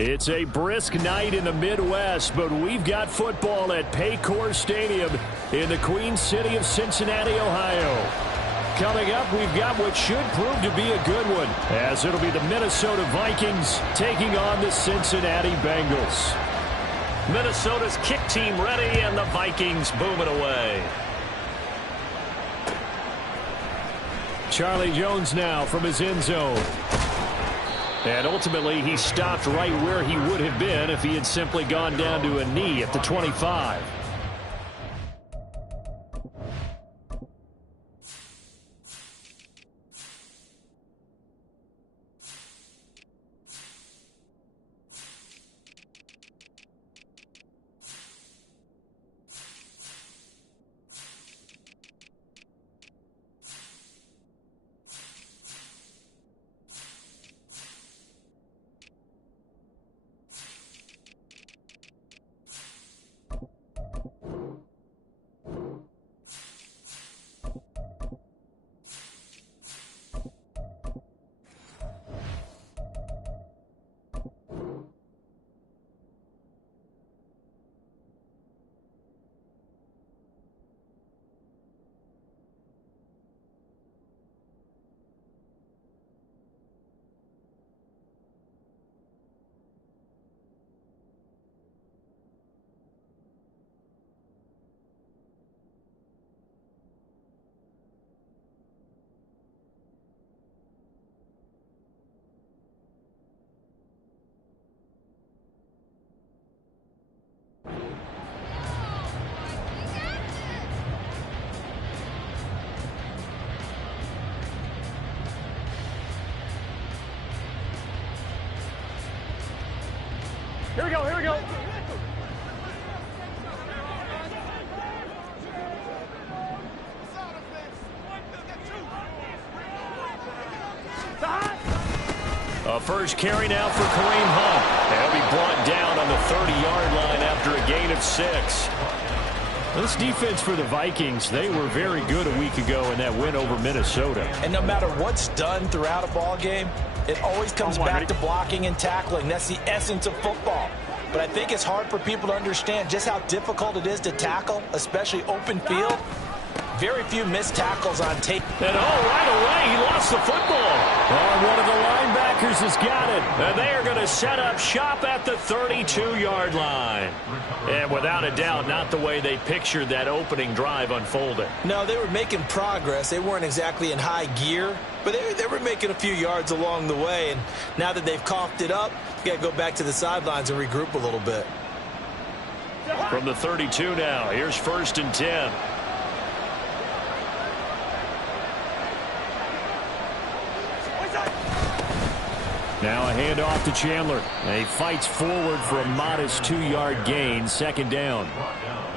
It's a brisk night in the Midwest, but we've got football at Paycor Stadium in the Queen City of Cincinnati, Ohio. Coming up, we've got what should prove to be a good one, as it'll be the Minnesota Vikings taking on the Cincinnati Bengals. Minnesota's kick team ready, and the Vikings booming away. Charlie Jones now from his end zone. And ultimately, he stopped right where he would have been if he had simply gone down to a knee at the 25. Here we go, here we go. A first carry now for Kareem Hunt. He'll be brought down on the 30-yard line after a gain of 6. This defense for the Vikings, they were very good a week ago in that win over Minnesota. And no matter what's done throughout a ball game, it always comes back to blocking and tackling. That's the essence of football. But I think it's hard for people to understand just how difficult it is to tackle, especially open field. Very few missed tackles on tape. And right away, he lost the football. And one of the linebackers has got it. And they are going to set up shop at the 32-yard line. And without a doubt, not the way they pictured that opening drive unfolding. No, they were making progress. They weren't exactly in high gear, but they were making a few yards along the way. And now that they've coughed it up, you got to go back to the sidelines and regroup a little bit. From the 32 now, here's 1st and 10. Now a handoff to Chandler. He fights forward for a modest 2-yard gain, 2nd down.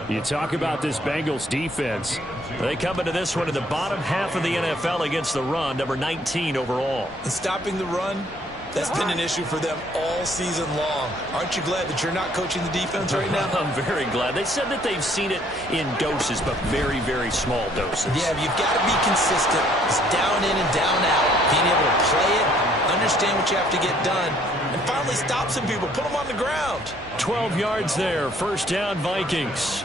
You talk about this Bengals defense. They come into this one in the bottom half of the NFL against the run, number 19 overall. And stopping the run, that's been an issue for them all season long. Aren't you glad that you're not coaching the defense right now? I'm very glad. They said that they've seen it in doses, but very, very small doses. Yeah, you've got to be consistent. It's down in and down out. Being able to play it, understand what you have to get done, and finally stop some people, put them on the ground. 12 yards there, 1st down Vikings.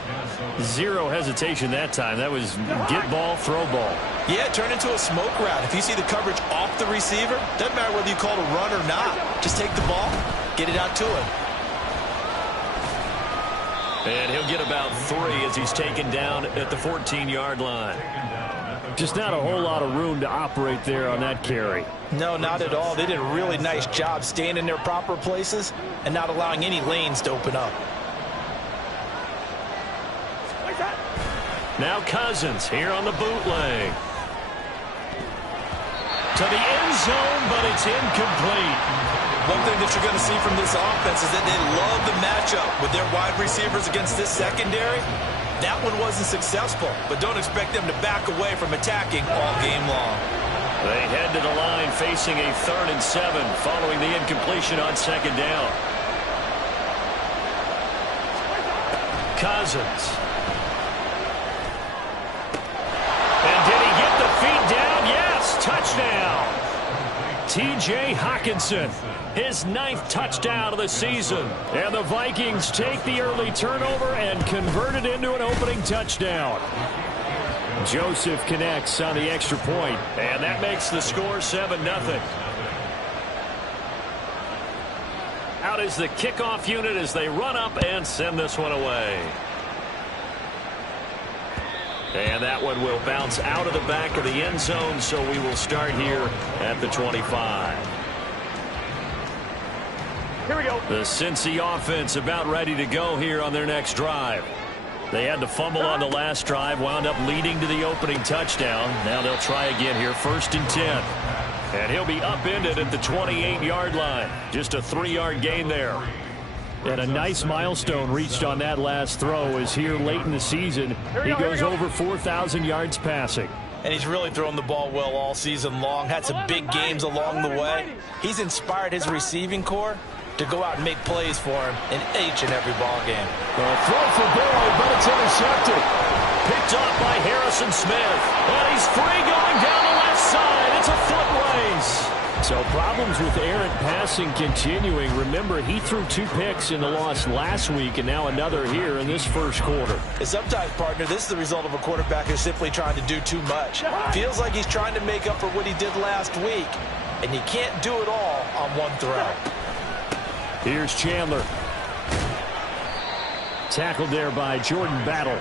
Zero hesitation that time. That was get ball, throw ball. Yeah, turn into a smoke route. If you see the coverage off the receiver, doesn't matter whether you call it a run or not. Just take the ball, get it out to him. And he'll get about 3 as he's taken down at the 14-yard line. Just not a whole lot of room to operate there on that carry. No, not at all. They did a really nice job staying in their proper places and not allowing any lanes to open up. Now Cousins here on the bootleg. To the end zone, but it's incomplete. One thing that you're going to see from this offense is that they love the matchup with their wide receivers against this secondary. That one wasn't successful, but don't expect them to back away from attacking all game long. They head to the line facing a 3rd and 7 following the incompletion on 2nd down. Cousins. And did he get the feet down? Yes, touchdown. T.J. Hockenson, his 9th touchdown of the season. And the Vikings take the early turnover and convert it into an opening touchdown. Joseph connects on the extra point, and that makes the score 7-0. Out is the kickoff unit as they run up and send this one away. And that one will bounce out of the back of the end zone, so we will start here at the 25. Here we go. The Cincy offense about ready to go here on their next drive. They had the fumble on the last drive, wound up leading to the opening touchdown. Now they'll try again here, 1st and 10. And he'll be upended at the 28-yard line. Just a 3-yard gain there. And a nice milestone reached on that last throw as here late in the season, he goes over 4,000 yards passing. And he's really thrown the ball well all season long. Had some big games along the way. He's inspired his receiving corps to go out and make plays for him in each and every ball game. Throw for Barrow, but it's intercepted. Picked off by Harrison Smith. And he's free going down the left side. It's a foot race. So problems with errant passing continuing. Remember, he threw 2 picks in the loss last week and now another here in this first quarter. And sometimes, partner, this is the result of a quarterback who's simply trying to do too much. Feels like he's trying to make up for what he did last week, and you can't do it all on one throw. Here's Chandler. Tackled there by Jordan Battle.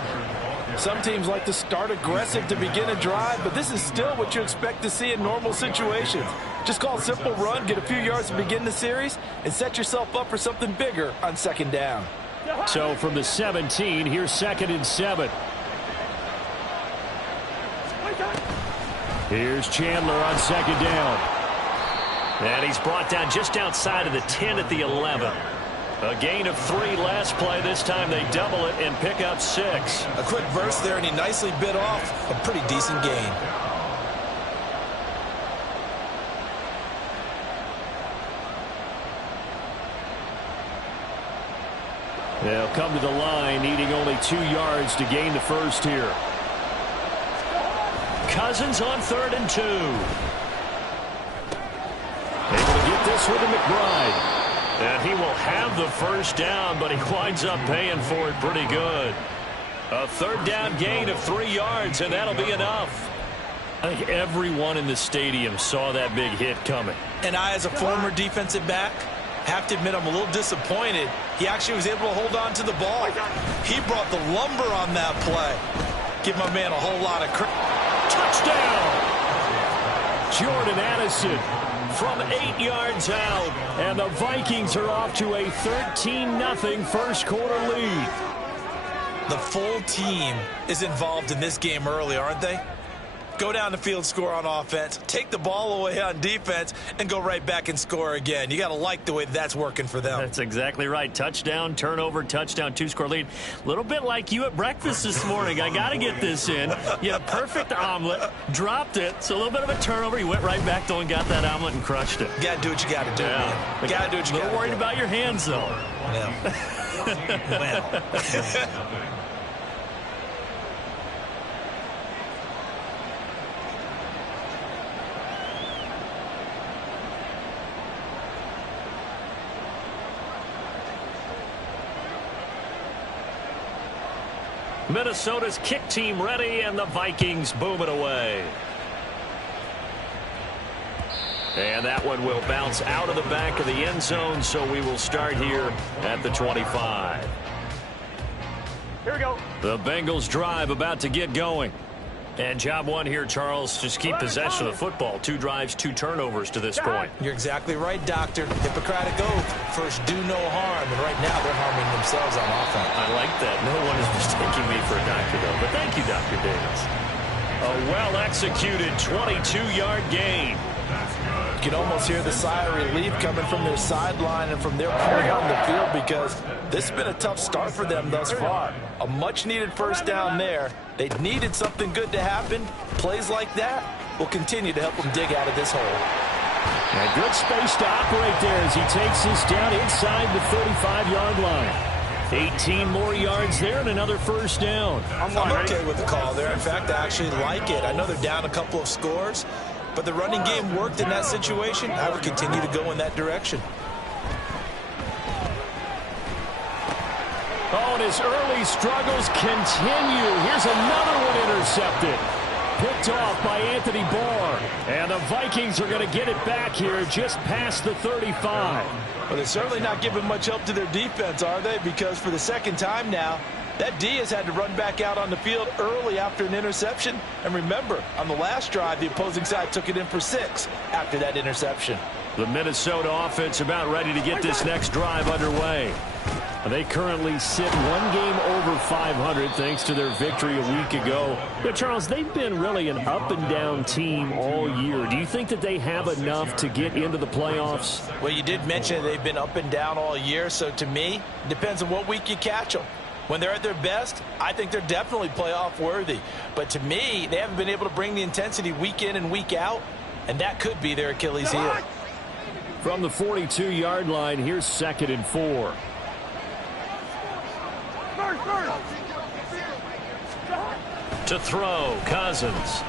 Some teams like to start aggressive to begin a drive, but this is still what you expect to see in normal situations. Just call a simple run, get a few yards to begin the series, and set yourself up for something bigger on 2nd down. So from the 17, here's 2nd and 7. Here's Chandler on 2nd down. And he's brought down just outside of the 10 at the 11. A gain of 3 last play. This time they double it and pick up 6. A quick burst there, and he nicely bit off a pretty decent gain. They'll come to the line, needing only 2 yards to gain the first here. Cousins on 3rd and 2. Able to get this with a McBride. And he will have the first down, but he winds up paying for it pretty good. A 3rd down gain of 3 yards, and that'll be enough. I think everyone in the stadium saw that big hit coming. And I, as a former defensive back, have to admit I'm a little disappointed. He actually was able to hold on to the ball. He brought the lumber on that play. Give my man a whole lot of credit. Touchdown! Jordan Addison from 8 yards out, and the Vikings are off to a 13-0 first quarter lead. The full team is involved in this game early, aren't they? Go down the field, score on offense, take the ball away on defense, and go right back and score again. You got to like the way that's working for them. That's exactly right. Touchdown, turnover, touchdown, 2-score lead. A little bit like you at breakfast this morning. I got to get this in. You had a perfect omelet, dropped it, so a little bit of a turnover. You went right back, though, and got that omelet and crushed it. You got to do what you got to do, man. You got to do what you got to do. A little worried about your hands, though. Yeah. Well. Minnesota's kick team ready, and the Vikings boom it away. And that one will bounce out of the back of the end zone, so we will start here at the 25. Here we go. The Bengals drive about to get going. And job one here, Charles, just keep possession of the football. 2 drives, 2 turnovers to this point. You're exactly right, Doctor. Hippocratic oath. First, do no harm. And right now, they're harming themselves on offense. I like that. No one is mistaking me for a doctor, though. But thank you, Dr. Davis. A well-executed 22-yard gain. You can almost hear the sigh of relief coming from their sideline and from their point on the field, because this has been a tough start for them thus far. A much-needed first down there. They needed something good to happen. Plays like that will continue to help them dig out of this hole. A good space to operate there as he takes this down inside the 35-yard line. 18 more yards there and another first down. I'm okay with the call there. In fact, I actually like it. I know they're down a couple of scores, but the running game worked in that situation. I would continue to go in that direction. Oh, and his early struggles continue. Here's another one intercepted. Picked off by Anthony Barr. And the Vikings are going to get it back here just past the 35. Well, they're certainly not giving much help to their defense, are they? Because for the second time now, that D has had to run back out on the field early after an interception. And remember, on the last drive, the opposing side took it in for 6 after that interception. The Minnesota offense about ready to get this next drive underway. They currently sit one game over 500 thanks to their victory a week ago. But Charles, they've been really an up-and-down team all year. Do you think that they have enough to get into the playoffs? Well, you did mention they've been up and down all year. So to me, it depends on what week you catch them. When they're at their best, I think they're definitely playoff worthy. But to me, they haven't been able to bring the intensity week in and week out. And that could be their Achilles heel. From the 42-yard line, here's 2nd and 4. To throw, Cousins.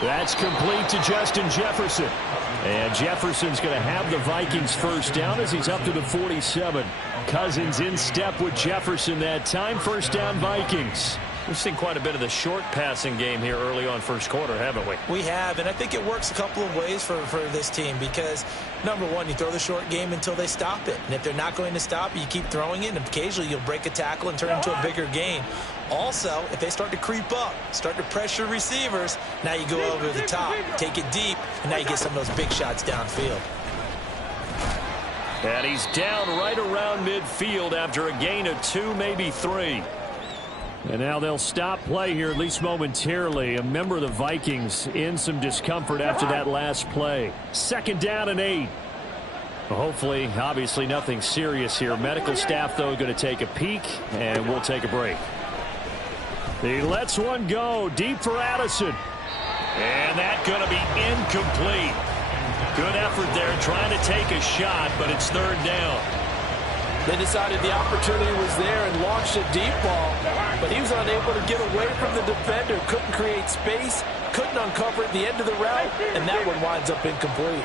That's complete to Justin Jefferson. And Jefferson's going to have the Vikings first down as he's up to the 47. Cousins in step with Jefferson that time. First down, Vikings. We've seen quite a bit of the short passing game here early on first quarter, haven't we? We have, and I think it works a couple of ways for this team because, number one, you throw the short game until they stop it. And if they're not going to stop it, you keep throwing it, and occasionally you'll break a tackle and turn it into a bigger gain. Also, if they start to creep up, start to pressure receivers, now you go over the top, take it deep, and now you get some of those big shots downfield. And he's down right around midfield after a gain of 2, maybe 3. And now they'll stop play here, at least momentarily. A member of the Vikings in some discomfort after that last play. 2nd down and 8. Well, hopefully, obviously, nothing serious here. Medical staff, though, going to take a peek, and we'll take a break. He lets one go deep for Addison. And that's going to be incomplete. Good effort there trying to take a shot, but it's 3rd down. They decided the opportunity was there and launched a deep ball, but he was unable to get away from the defender, couldn't create space, couldn't uncover at the end of the route, and that one winds up incomplete.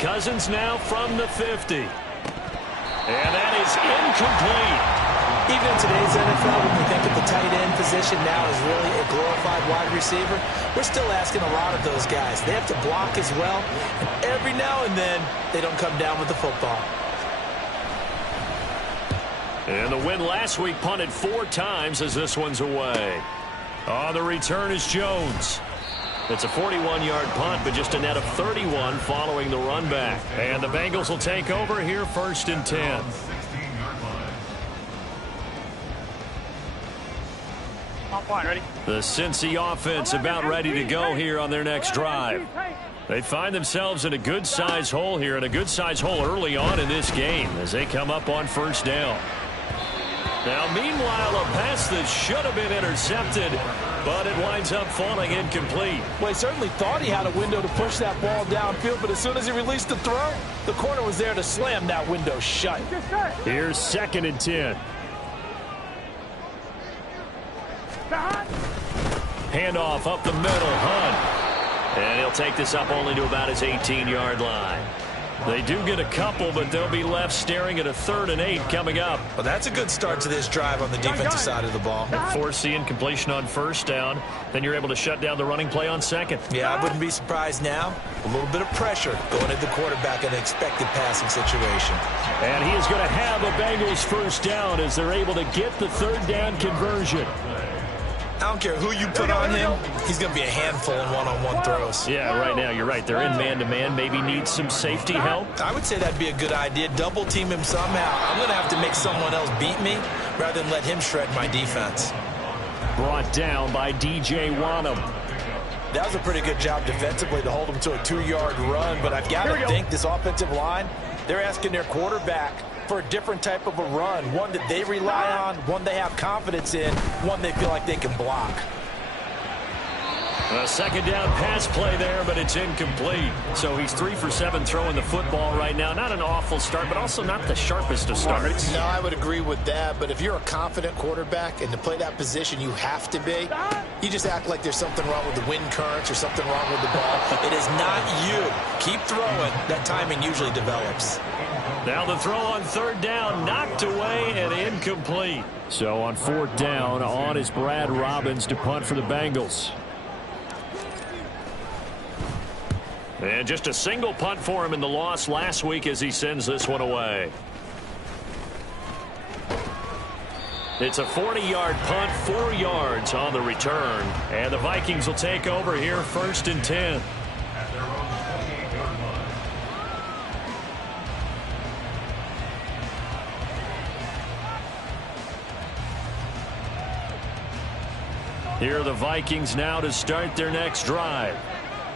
Cousins now from the 50. And that is incomplete. Even in today's NFL, when we think of the tight end position now as really a glorified wide receiver, we're still asking a lot of those guys. They have to block as well, and every now and then, they don't come down with the football. And the win last week punted 4 times as this one's away. On the return is Jones. It's a 41-yard punt, but just a net of 31 following the run back. And the Bengals will take over here 1st and 10. Ready? The Cincy offense about ready to go here on their next drive. They find themselves in a good-sized hole here, and a good-sized hole early on in this game as they come up on 1st down. Now, meanwhile, a pass that should have been intercepted, but it winds up falling incomplete. Well, he certainly thought he had a window to push that ball downfield, but as soon as he released the throw, the corner was there to slam that window shut. Here's 2nd and 10. Handoff up the middle, Hunt. And he'll take this up only to about his 18-yard line. They do get a couple, but they'll be left staring at a 3rd and 8 coming up. Well, that's a good start to this drive on the defensive side of the ball. Force the incompletion on 1st down. Then you're able to shut down the running play on 2nd. Yeah, I wouldn't be surprised now. A little bit of pressure going at the quarterback in an expected passing situation. And he is going to have a Bengals first down as they're able to get the 3rd down conversion. I don't care who you put on him, he's going to be a handful in one-on-one throws. Yeah, right now, you're right. They're in man-to-man. Maybe need some safety help. I would say that'd be a good idea. Double team him somehow. I'm going to have to make someone else beat me rather than let him shred my defense. Brought down by DJ Wanham. That was a pretty good job defensively to hold him to a 2-yard run, but I've got to think this offensive line, they're asking their quarterback for a different type of a run, one that they rely on, one they have confidence in, one they feel like they can block. A second down pass play there, but it's incomplete. So he's 3 for 7 throwing the football right now. Not an awful start, but also not the sharpest of starts. No, I would agree with that. But if you're a confident quarterback and to play that position you have to be, you just act like there's something wrong with the wind currents or something wrong with the ball. It is not you. Keep throwing. That timing usually develops. Now the throw on third down, knocked away and incomplete. So on fourth down, on is Brad Robbins to punt for the Bengals. And just a single punt for him in the loss last week as he sends this one away. It's a 40-yard punt, 4 yards on the return. And the Vikings will take over here, 1st and 10. Here are the Vikings now to start their next drive.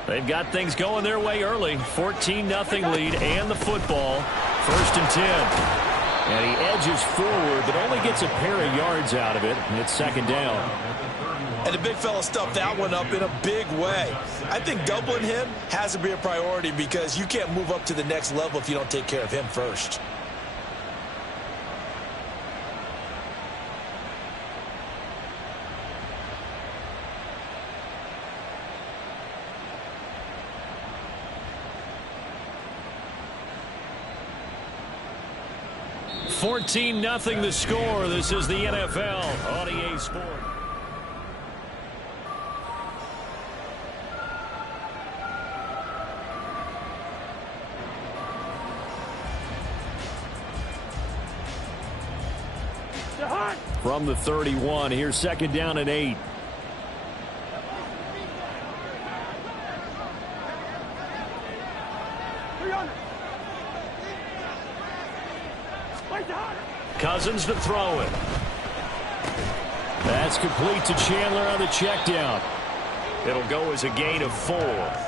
They've got things going their way early. 14-0 lead and the football. 1st and 10. And he edges forward, but only gets a pair of yards out of it. And it's 2nd down. And the big fella stuffed that one up in a big way. I think doubling him has to be a priority because you can't move up to the next level if you don't take care of him first. $14-0 the score. This is the NFL on EA Sport. From the 31, here's 2nd down and 8. Cousins to throw it. That's complete to Chandler on the check down. It'll go as a gain of 4.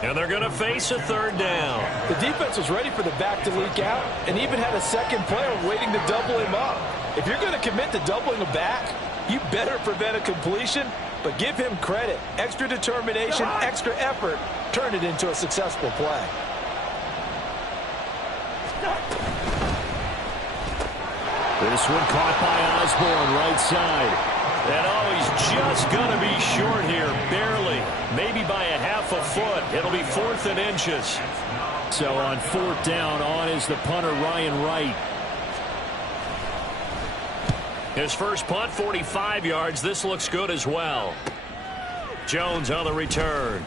And they're going to face a 3rd down. The defense was ready for the back to leak out and even had a second player waiting to double him up. If you're going to commit to doubling a back, you better prevent a completion, but give him credit. Extra determination, extra effort, turn it into a successful play. This one caught by Osborne, right side. And he's just going to be short here, barely. Maybe by a half a foot. It'll be 4th and inches. So on 4th down, on is the punter, Ryan Wright. His first punt, 45 yards. This looks good as well. Jones on the return.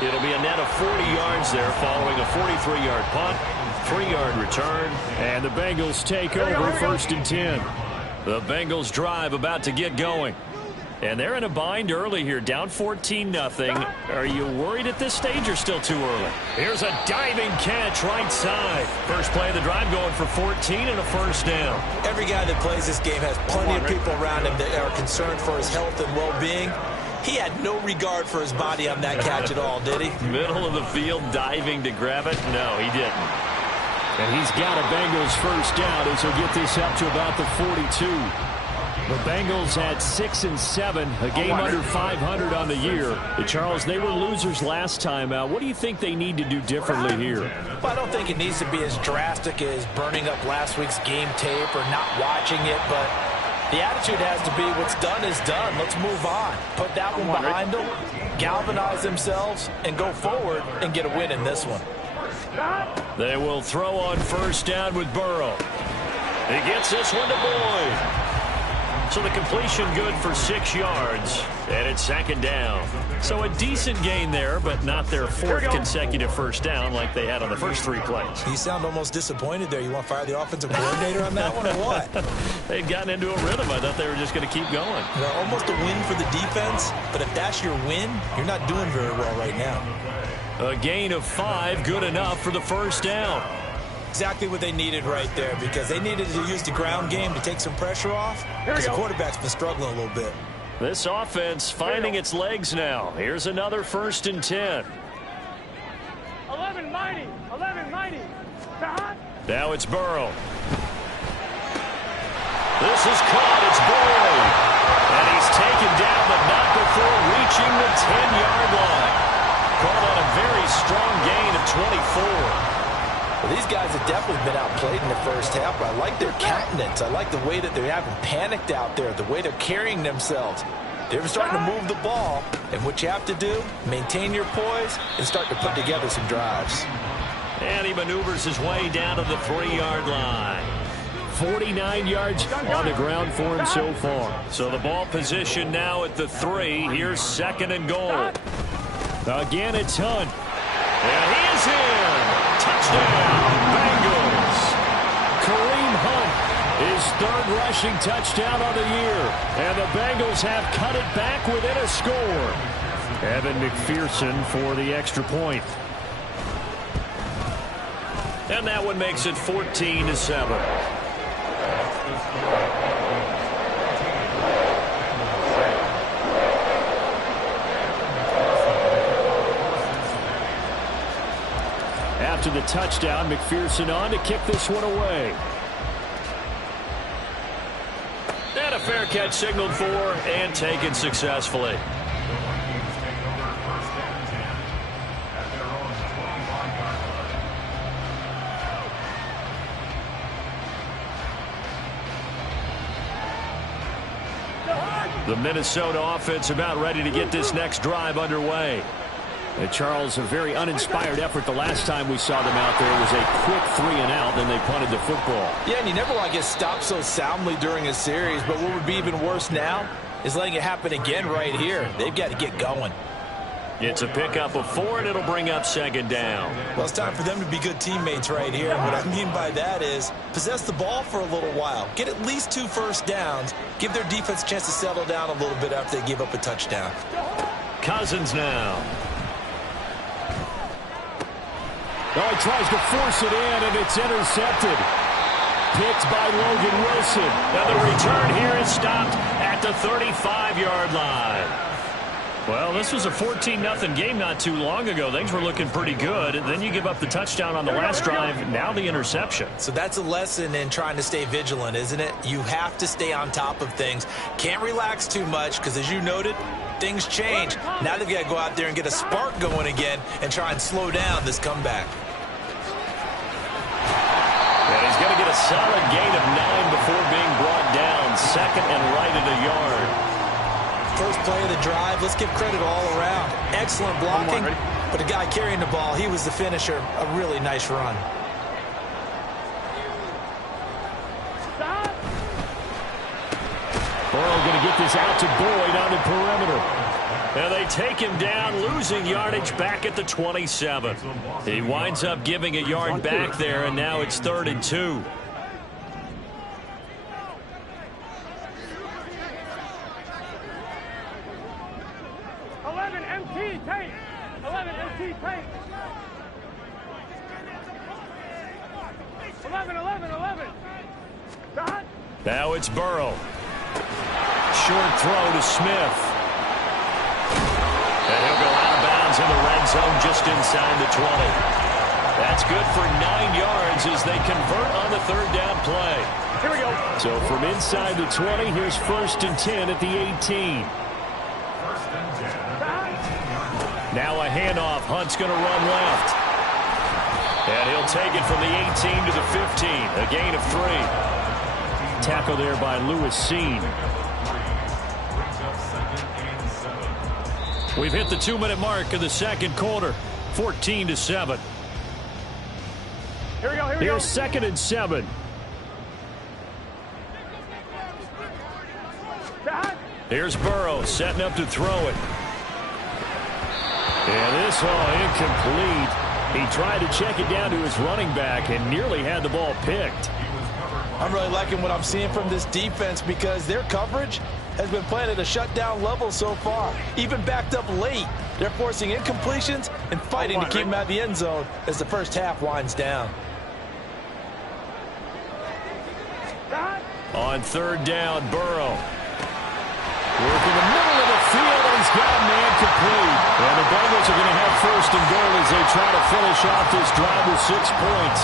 It'll be a net of 40 yards there following a 43-yard punt. 3-yard return. And the Bengals take over 1st and 10. The Bengals drive about to get going. And they're in a bind early here, down 14-0. Are you worried at this stage or still too early? Here's a diving catch right side. First play of the drive going for 14 and a 1st down. Every guy that plays this game has plenty of people around him that are concerned for his health and well-being. He had no regard for his body on that catch at all, did he? Middle of the field diving to grab it? No, he didn't. And he's got a Bengals 1st down as he'll get this up to about the 42. The Bengals at 6-7, a game under 500 on the year. Charles, they were losers last time out. What do you think they need to do differently here? Well, I don't think it needs to be as drastic as burning up last week's game tape or not watching it, but the attitude has to be what's done is done. Let's move on. Put that one behind them, galvanize themselves, and go forward and get a win in this one. They will throw on 1st down with Burrow. He gets this one to Boyd. So the completion good for 6 yards, and it's 2nd down. So a decent gain there, but not their 4th consecutive 1st down like they had on the first 3 plays. You sound almost disappointed there. You want to fire the offensive coordinator on that one or what? They'd gotten into a rhythm. I thought they were just going to keep going. Almost a win for the defense, but if that's your win, you're not doing very well right now. A gain of 5, good enough for the 1st down. Exactly what they needed right there because they needed to use the ground game to take some pressure off because the quarterback's been struggling a little bit. This offense finding its legs now. Here's another 1st and 10. 11 mighty. Now it's Burrow. This is caught. It's Boyd. And he's taken down, but not before 10-yard line. Call that a very strong gain of 24. Well, these guys have definitely been outplayed in the first half, but I like their countenance. I like the way that they haven't panicked out there, the way they're carrying themselves. They're starting to move the ball, and what you have to do, maintain your poise and start to put together some drives. And he maneuvers his way down to the 3-yard line. 49 yards on the ground for him so far. So the ball position now at the 3. Here's 2nd and goal. Again, it's Hunt. And he is in. Touchdown, Bengals. Kareem Hunt, his 3rd rushing touchdown on the year. And the Bengals have cut it back within a score. Evan McPherson for the extra point. And that one makes it 14-7. After the touchdown, McPherson on to kick this one away. And a fair catch signaled for and taken successfully. The Minnesota offense about ready to get this next drive underway. And Charles, a very uninspired effort. The last time we saw them out there was a quick 3-and-out, then they punted the football. Yeah, and you never want to get stopped so soundly during a series, but what would be even worse now is letting it happen again right here. They've got to get going. It's a pickup of 4, and it'll bring up 2nd down. Well, it's time for them to be good teammates right here. And what I mean by that is possess the ball for a little while. Get at least 2 first downs. Give their defense a chance to settle down a little bit after they give up a touchdown. Cousins now. Oh, he tries to force it in, and it's intercepted. Picked by Logan Wilson. Now the return here is stopped at the 35-yard line. Well, this was a 14-0 game not too long ago. Things were looking pretty good. And then you give up the touchdown on the last drive. Now the interception. So that's a lesson in trying to stay vigilant, isn't it? You have to stay on top of things. Can't relax too much because, as you noted, things change. Now they've got to go out there and get a spark going again and try and slow down this comeback. And he's going to get a solid gain of 9 before being brought down. 2nd and right at a yard. First play of the drive, let's give credit all around. Excellent blocking, but the guy carrying the ball, he was the finisher. A really nice run. Burrow going to get this out to Boyd on the perimeter. And they take him down, losing yardage back at the 27. He winds up giving a yard back there, and now it's 3rd and 2. Now it's Burrow. Short throw to Smith. And he'll go out of bounds in the red zone just inside the 20. That's good for 9 yards as they convert on the 3rd down play. Here we go. So from inside the 20, here's 1st and 10 at the 18. Now a handoff. Hunt's going to run left. And he'll take it from the 18 to the 15. A gain of 3. Tackle there by Lewis Seen. We've hit the 2-minute mark of the 2nd quarter. 14-7. Here we go. Here's 2nd and 7. Here's Burrow setting up to throw it. And this incomplete. He tried to check it down to his running back and nearly had the ball picked. I'm really liking what I'm seeing from this defense because their coverage has been playing at a shutdown level so far. Even backed up late, they're forcing incompletions and fighting to keep them out of the end zone as the first half winds down. On 3rd down, Burrow. Working the middle of the field, and he's got a man complete. And the Bengals are going to have 1st and goal as they try to finish off this drive with 6 points.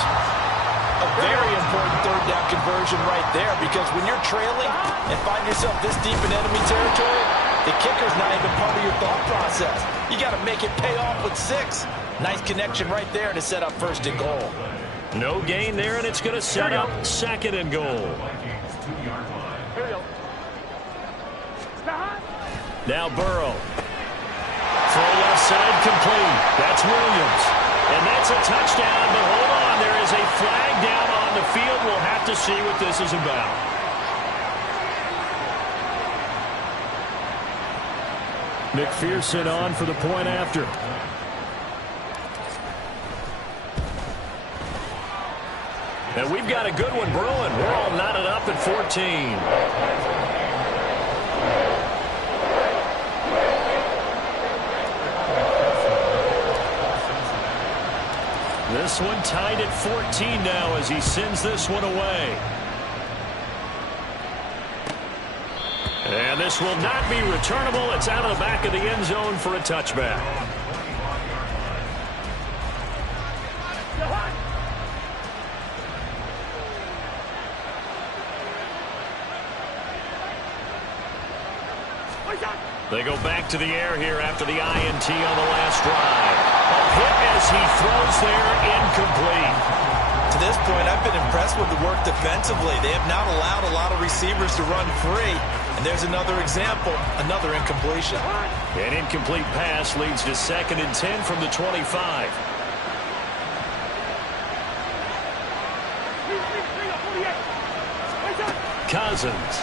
A very important 3rd down conversion right there because when you're trailing and find yourself this deep in enemy territory, The kicker's not even part of your thought process. You got to make it pay off with 6. Nice connection right there to set up 1st and goal. No gain there, and it's going to set up 2nd and goal. Now Burrow. Throw left side complete. That's Williams. And that's a touchdown, but hold on. There is a flag down on the field. We'll have to see what this is about. McPherson on for the point after. And we've got a good one brewing. We're all knotted up at 14. This one tied at 14 now as he sends this one away. And this will not be returnable. It's out of the back of the end zone for a touchback. They go back to the air here after the INT on the last drive. A hit as he throws there, incomplete. To this point, I've been impressed with the work defensively. They have not allowed a lot of receivers to run free. And there's another example, another incompletion. An incomplete pass leads to 2nd and 10 from the 25. Cousins.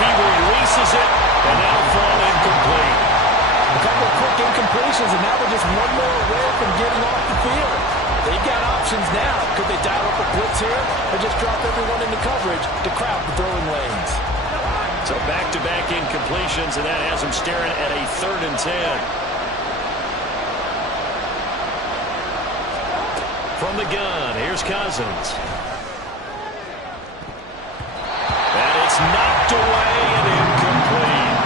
He releases it, and that'll fall incomplete. A couple of quick incompletions, and now they're just one more away from getting off the field. They've got options now. Could they dial up a blitz here, or just drop everyone into coverage to crowd the throwing lanes? So back-to-back incompletions, and that has them staring at a 3rd and 10. From the gun, here's Cousins. And it's knocked away and incomplete.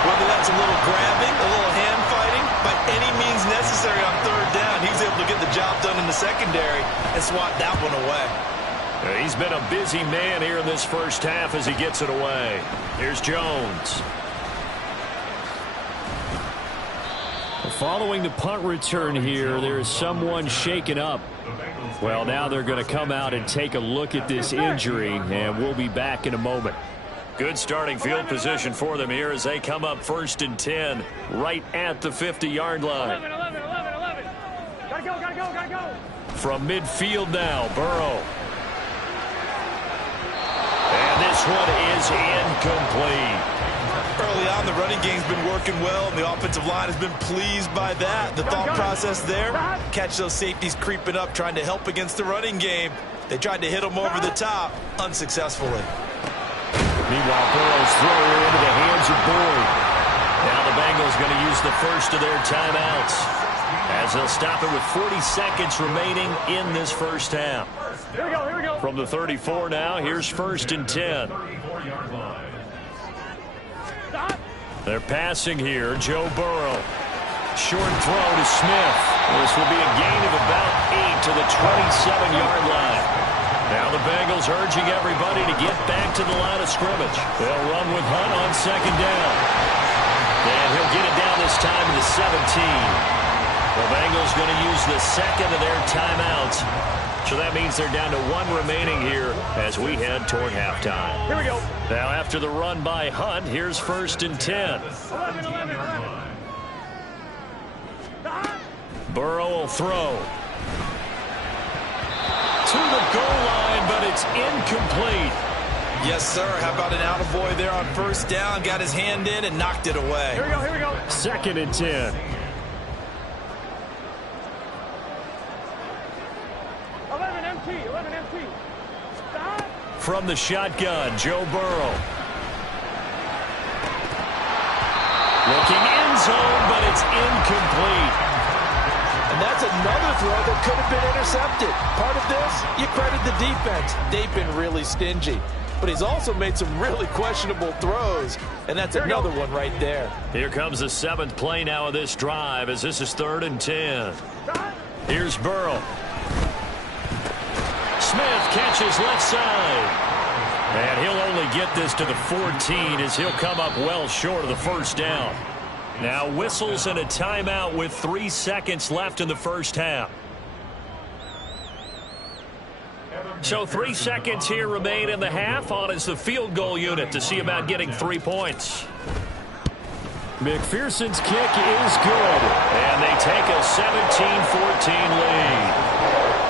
Whether that's a little grabbing, a little hand fighting, by any means necessary on 3rd down, he's able to get the job done in the secondary and swat that one away. He's been a busy man here in this first half as he gets it away. Here's Jones. Following the punt return here, there is someone shaken up. Well, now they're going to come out and take a look at this injury, and we'll be back in a moment. Good starting field position for them here as they come up 1st and 10 right at the 50-yard line. 11. Gotta go. From midfield now, Burrow. And this one is incomplete. Early on, the running game's been working well, and the offensive line has been pleased by that. The thought process there, catch those safeties creeping up, trying to help against the running game. They tried to hit them over the top, unsuccessfully. Meanwhile, Burrow's throw into the hands of Boyd. Now the Bengals going to use the first of their timeouts as they'll stop it with 40 seconds remaining in this first half. Here we go. From the 34 now, here's 1st and 10. They're passing here. Joe Burrow. Short throw to Smith. This will be a gain of about 8 to the 27-yard line. Now the Bengals urging everybody to get back to the line of scrimmage. They'll run with Hunt on 2nd down. And he'll get it down this time to the 17. The Bengals going to use the 2nd of their timeouts. So that means they're down to 1 remaining here as we head toward halftime. Here we go. Now after the run by Hunt, here's 1st and 10. 11. Burrow will throw. To the goal line, but it's incomplete. Yes, sir. How about an out-of-boy there on 1st down? Got his hand in and knocked it away. Here we go. 2nd and 10. 11 empty. From the shotgun, Joe Burrow. Looking end zone, but it's incomplete. And that's another throw that could have been intercepted. Part of this, you credit the defense. They've been really stingy. But he's also made some really questionable throws. And that's another one right there. Here comes the 7th play now of this drive as this is 3rd and 10. Here's Burrow. Smith catches left side. And he'll only get this to the 14 as he'll come up well short of the first down. Now whistles and a timeout with 3 seconds left in the first half. So 3 seconds here remain in the half. On is the field goal unit to see about getting 3 points. McPherson's kick is good. And they take a 17-14 lead.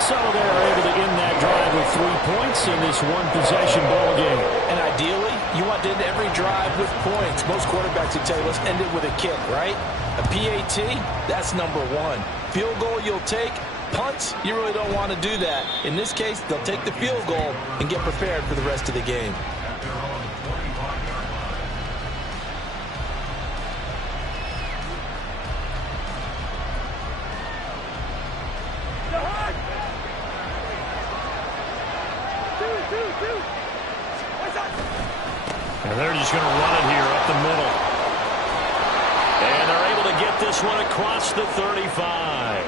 So they're able to end that drive with 3 points in this one-possession ball game. And ideally, you want to end every drive with points. Most quarterbacks would tell you, let's end it with a kick, right? A PAT, that's number one. Field goal you'll take. Punts, you really don't want to do that. In this case, they'll take the field goal and get prepared for the rest of the game. And they're just going to run it here up the middle. And they're able to get this one across the 35.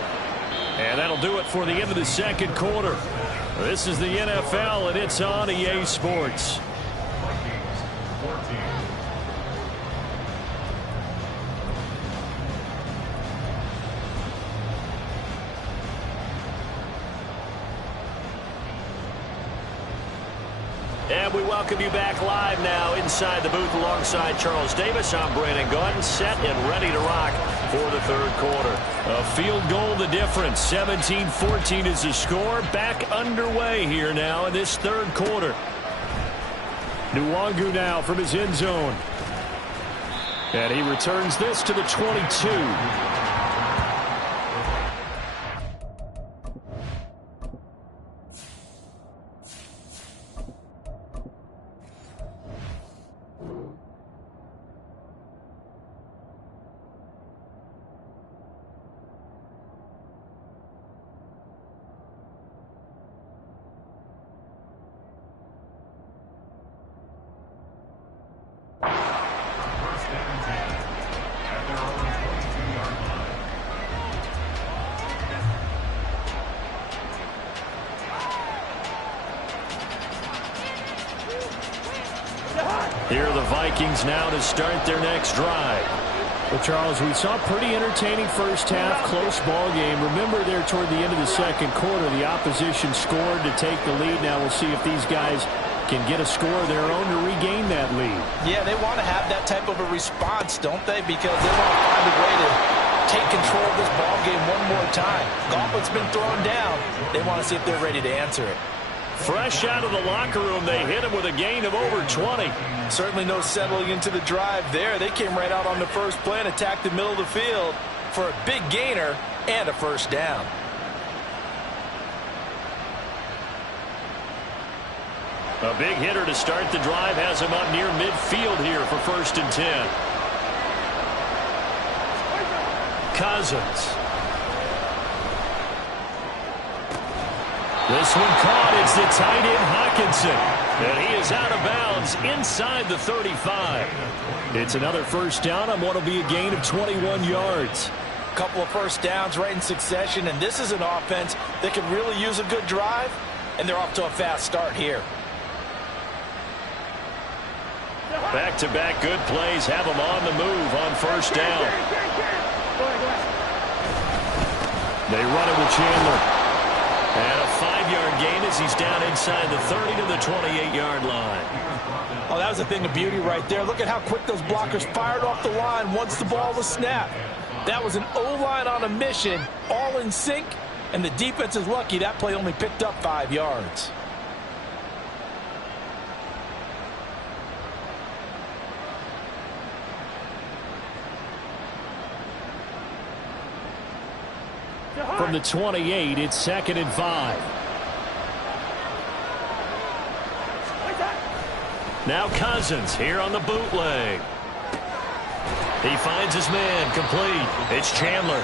And that'll do it for the end of the second quarter. This is the NFL, and it's on EA Sports. And we welcome you back live now inside the booth alongside Charles Davis. I'm Brandon Gaudin, set and ready to rock for the third quarter. A field goal the difference. 17-14 is the score. Back underway here now in this third quarter. Nwangu now from his end zone. And he returns this to the 22. Here are the Vikings now to start their next drive. Well, Charles, we saw a pretty entertaining first half, close ball game. Remember there toward the end of the second quarter, the opposition scored to take the lead. Now we'll see if these guys can get a score of their own to regain that lead. Yeah, they want to have that type of a response, don't they? Because they want to find a way to take control of this ball game one more time. Gauntlet's been thrown down. They want to see if they're ready to answer it. Fresh out of the locker room, they hit him with a gain of over 20. Certainly no settling into the drive there. They came right out on the first play and attacked the middle of the field for a big gainer and a first down. A big hitter to start the drive has him up near midfield here for 1st and 10. Cousins. This one caught. It's the tight end Hawkinson. And he is out of bounds inside the 35. It's another first down on what will be a gain of 21 yards. Couple of first downs right in succession, and this is an offense that could really use a good drive, and they're off to a fast start here. Back-to-back good plays have them on the move on first down. They run it with Chandler. And a 5-yard gain as he's down inside the 30 to the 28-yard line. Oh, that was a thing of beauty right there. Look at how quick those blockers fired off the line once the ball was snapped. That was an O-line on a mission, all in sync, and the defense is lucky that play only picked up 5 yards. From the 28, it's 2nd and 5. Now Cousins here on the bootleg. He finds his man complete. It's Chandler.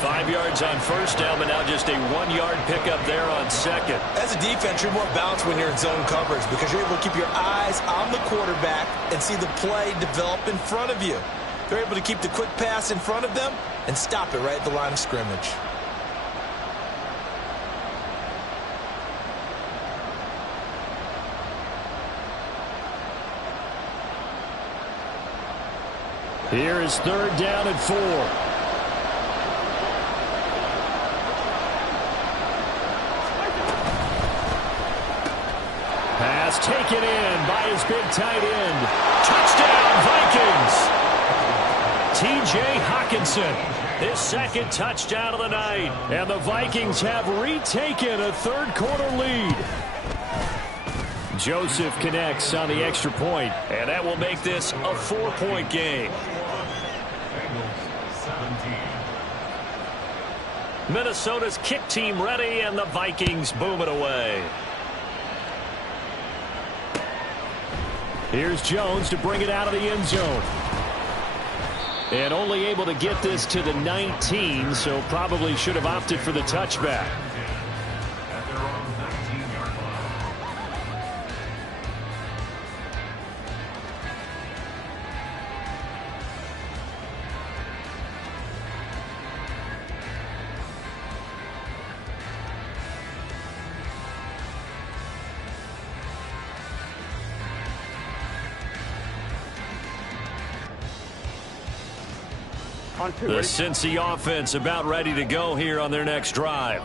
5 yards on first down, but now just a 1-yard pickup there on second. As a defense, you're more balanced when you're in zone coverage because you're able to keep your eyes on the quarterback and see the play develop in front of you. They're able to keep the quick pass in front of them and stop it right at the line of scrimmage. Here is 3rd down and 4. Pass taken in by his big tight end. Touchdown, Vikings! T.J. Hawkinson, his 2nd touchdown of the night. And the Vikings have retaken a 3rd quarter lead. Joseph connects on the extra point. And that will make this a 4-point game. Minnesota's kick team ready, and the Vikings boom it away. Here's Jones to bring it out of the end zone. And only able to get this to the 19, so probably should have opted for the touchback. The Cincy offense about ready to go here on their next drive.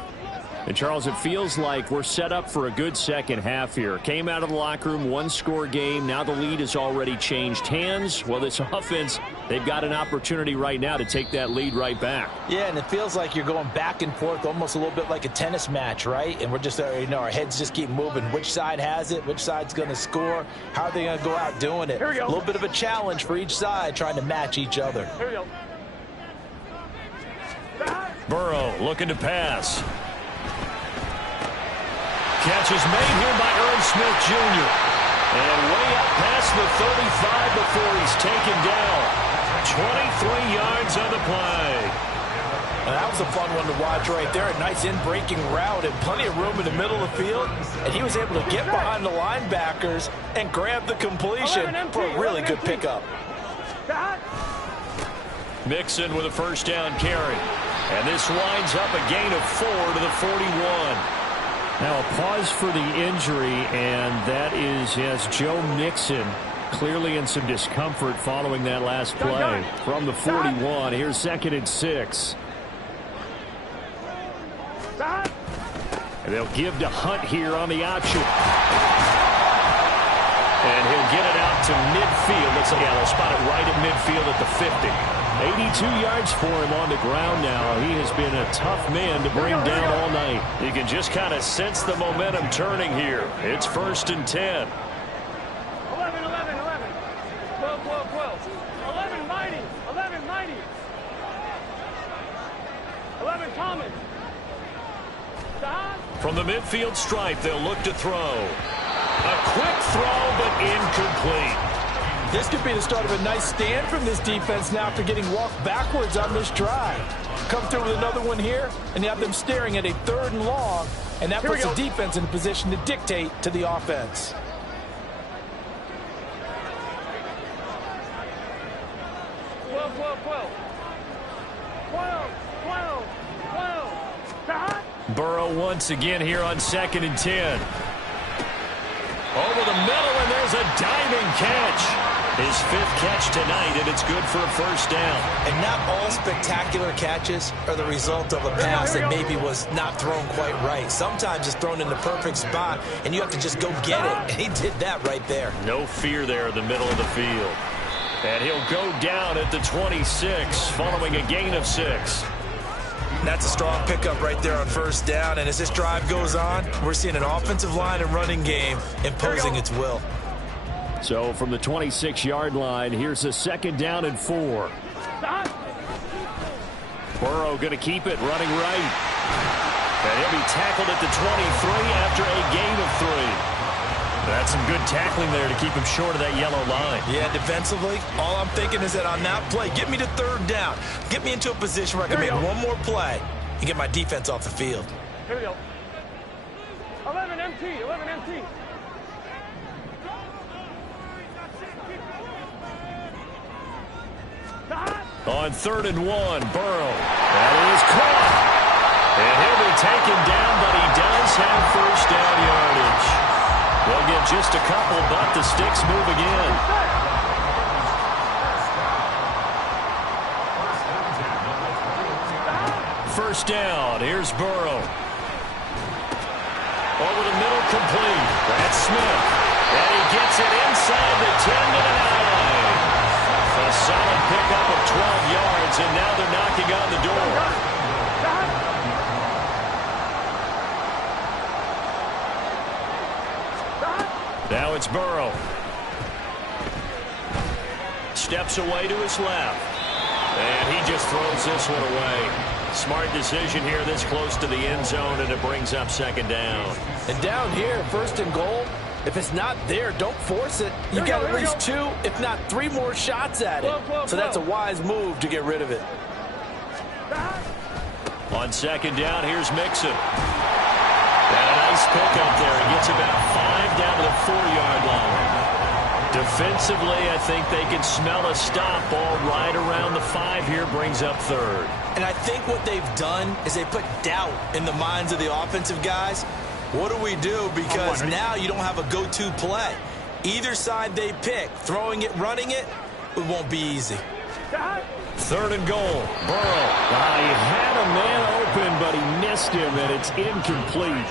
And, Charles, it feels like we're set up for a good second half here. Came out of the locker room, 1-score game. Now the lead has already changed hands. Well, this offense, they've got an opportunity right now to take that lead right back. Yeah, and it feels like you're going back and forth, almost a little bit like a tennis match, right? And we're just, our heads just keep moving. Which side has it? Which side's going to score? How are they going to go out doing it? Here we go. A little bit of a challenge for each side, trying to match each other. Here we go. Burrow looking to pass. Catch is made here by Irv Smith Jr. And way up past the 35 before he's taken down. 23 yards on the play. And that was a fun one to watch right there. A nice in-breaking route and plenty of room in the middle of the field. And he was able to get behind the linebackers and grab the completion for a really good pickup. Mixon with a 1st down carry. And this winds up a gain of 4 to the 41. Now a pause for the injury, and that is, yes, Joe Mixon clearly in some discomfort following that last play. From the 41, here's 2nd and 6. And they'll give to Hunt here on the option. And he'll get it out to midfield. Looks like, yeah, they'll spot it right at midfield at the 50. 82 yards for him on the ground now. He has been a tough man to bring down all night. You can just kind of sense the momentum turning here. It's 1st and 10. 11, 11, 11. 12, 12, 12. 11, Mighty. 11, Mighty. 11, Thomas. From the midfield stripe, they'll look to throw. A quick throw, but incomplete. This could be the start of a nice stand from this defense now after getting walked backwards on this drive. Come through with another one here, and you have them staring at a 3rd and long, and that puts the defense in a position to dictate to the offense. Burrow once again here on 2nd and 10. Over the middle, and there's a diving catch. His 5th catch tonight, and it's good for a 1st down. And not all spectacular catches are the result of a pass that maybe was not thrown quite right. Sometimes it's thrown in the perfect spot, and you have to just go get it. And he did that right there. No fear there in the middle of the field. And he'll go down at the 26, following a gain of 6. That's a strong pickup right there on 1st down. And as this drive goes on, we're seeing an offensive line and running game imposing its will. So from the 26-yard line, here's a 2nd down and 4. Burrow going to keep it, running right. And he'll be tackled at the 23 after a gain of 3. That's some good tackling there to keep him short of that yellow line. Yeah, defensively, all I'm thinking is that on that play, get me to 3rd down. Get me into a position where I can make one more play and get my defense off the field. Here we go. 11 MT, 11 MT. On 3rd and 1, Burrow. That is caught. And he'll be taken down, but he does have 1st down yardage. They'll get just a couple, but the sticks move again. first down. Here's Burrow. Over the middle, complete. That's Smith. And he gets it inside the 10 to the 9. A solid pickup of 12 yards, and now they're knocking on the door. Now it's Burrow. Steps away to his left. And he just throws this one away. Smart decision here this close to the end zone, and it brings up second down. And down here, first and goal, if it's not there, don't force it. You've got at least 2, if not 3 more shots at it. So that's a wise move to get rid of it. On second down, here's Mixon. And a nice pickup there. He gets about 5 down to the 4-yard line. Defensively, I think they can smell a stop. Ball right around the 5 here, brings up third. And I think what they've done is they put doubt in the minds of the offensive guys. What do we do? Because now you don't have a go-to play. Either side they pick, throwing it, running it, it won't be easy. Third and goal. Burrow. He had a man open, but he missed him, and it's incomplete.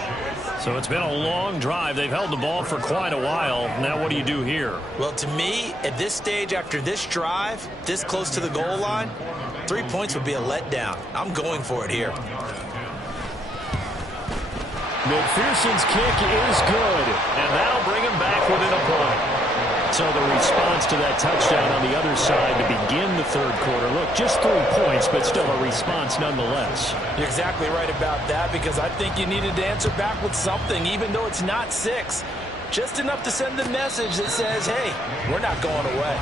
So it's been a long drive. They've held the ball for quite a while. Now what do you do here? Well, to me, at this stage, after this drive, this close to the goal line, 3 points would be a letdown. I'm going for it here. McPherson's kick is good, and that'll bring him back within a point. So the response to that touchdown on the other side to begin the third quarter. Look, just 3 points, but still a response nonetheless. You're exactly right about that, because I think you needed to answer back with something, even though it's not 6. Just enough to send the message that says, hey, we're not going away.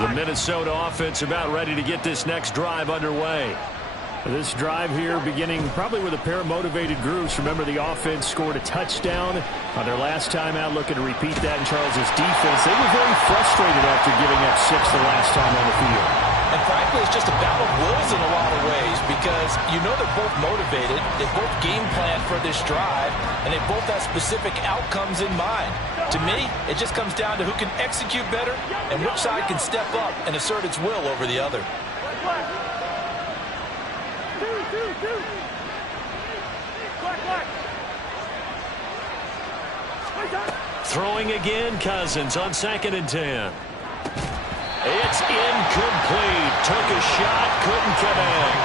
The Minnesota offense about ready to get this next drive underway. This drive here beginning probably with a pair of motivated groups. Remember, the offense scored a touchdown on their last time out, looking to repeat that in Charles's defense. They were very frustrated after giving up 6 the last time on the field. And frankly, it's just a battle of wills in a lot of ways, because you know they're both motivated, they both game plan for this drive, and they both have specific outcomes in mind. To me, it just comes down to who can execute better and which side can step up and assert its will over the other. Throwing again, Cousins on 2nd and 10. It's incomplete. Took a shot, couldn't connect.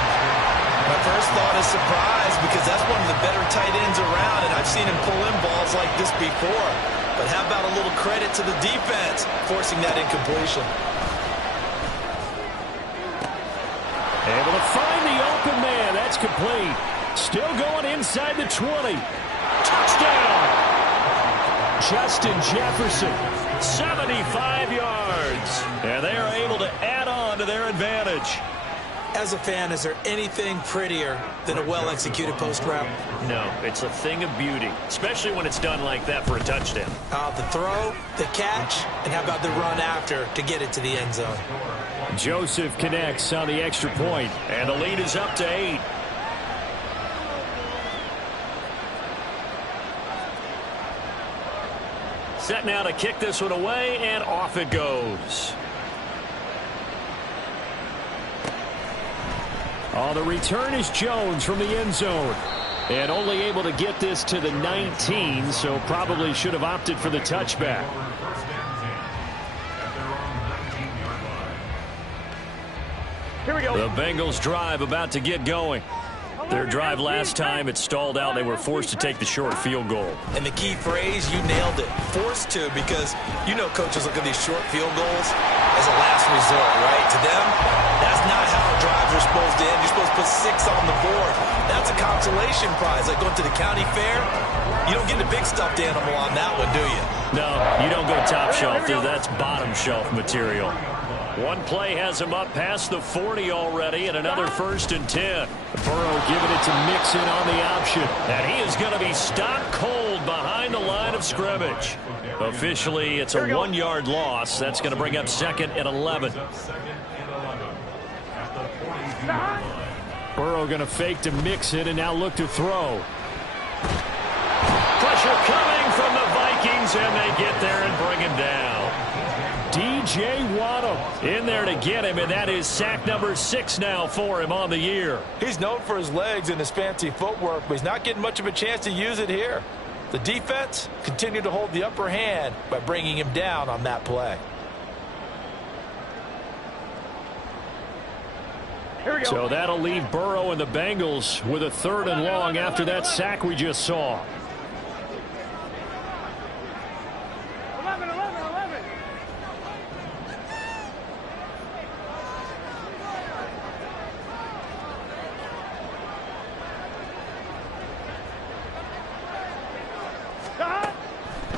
My first thought is surprise, because that's one of the better tight ends around, and I've seen him pull in balls like this before. But how about a little credit to the defense forcing that incompletion? Able to find the open man. That's complete. Still going inside the 20. Touchdown! Justin Jefferson. 75 yards. And they are able to add on to their advantage. As a fan, is there anything prettier than a well-executed post route? No, it's a thing of beauty, especially when it's done like that for a touchdown. The throw, the catch, and how about the run after to get it to the end zone? Joseph connects on the extra point. And the lead is up to 8. Set now to kick this one away, and off it goes. The return is Jones from the end zone. And only able to get this to the 19, so probably should have opted for the touchback. Here we go. The Bengals drive about to get going. Their drive last time, it stalled out. They were forced to take the short field goal. And the key phrase, you nailed it. Forced to, because you know coaches look at these short field goals as a last resort, right? To them, that's not how drives are supposed to end. You're supposed to put 6 on the board. That's a consolation prize. Like going to the county fair, you don't get the big stuffed animal on that one, do you? No, you don't go top shelf. That's bottom shelf material. One play has him up past the 40 already, and another 1st and 10. Burrow giving it to Mixon on the option. And he is going to be stopped cold behind the line of scrimmage. Officially, it's a 1-yard loss. That's going to bring up 2nd and 11. Burrow going to fake to Mixon and now look to throw. pressure coming from the Vikings, and they get there and bring him down. DJ Waddle in there to get him, and that is sack number 6 now for him on the year. He's known for his legs and his fancy footwork, but he's not getting much of a chance to use it here. The defense continued to hold the upper hand by bringing him down on that play. Here we go. So that'll leave Burrow and the Bengals with a 3rd and long after that sack we just saw. 11, 11, 11.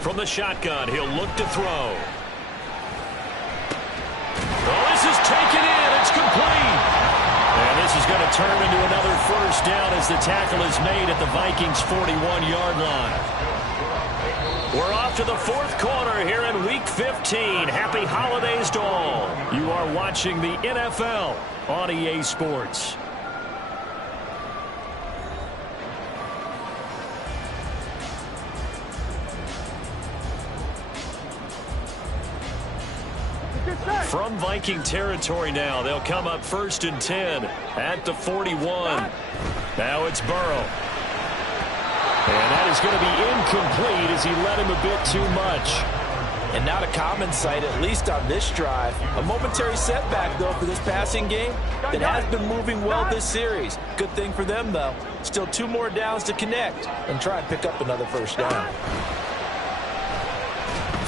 From the shotgun, he'll look to throw. Well, this is taken in. It's complete. And this is going to turn into another 1st down as the tackle is made at the Vikings' 41-yard line. We're off to the 4th quarter here in Week 15. Happy holidays to all. You are watching the NFL on EA Sports. From Viking territory now, they'll come up 1st and 10 at the 41. Now it's Burrow. And that is going to be incomplete as he led him a bit too much. And not a common sight, at least on this drive. A momentary setback, though, for this passing game that has been moving well this series. Good thing for them, though. Still 2 more downs to connect and try and pick up another 1st down.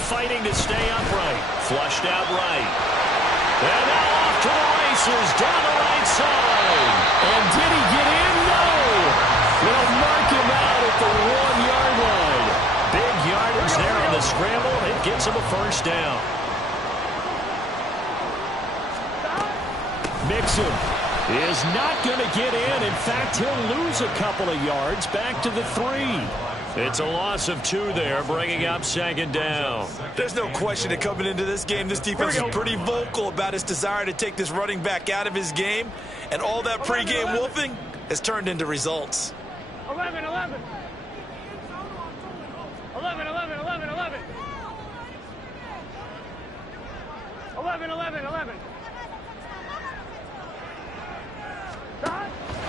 Fighting to stay upright. Flushed out right. And now off to the races down the right side. And did he get in? No! They'll mark him out at the 1-yard line. Big yardage there on the scramble. It gets him a 1st down. Mixon is not going to get in. In fact, he'll lose a couple of yards back to the 3. It's a loss of 2 there, bringing up 2nd down. There's no question that coming into this game, this defense is pretty vocal about its desire to take this running back out of his game. And all that pregame wolfing has turned into results. 11, 11. 11, 11, 11, 11. 11, 11, 11.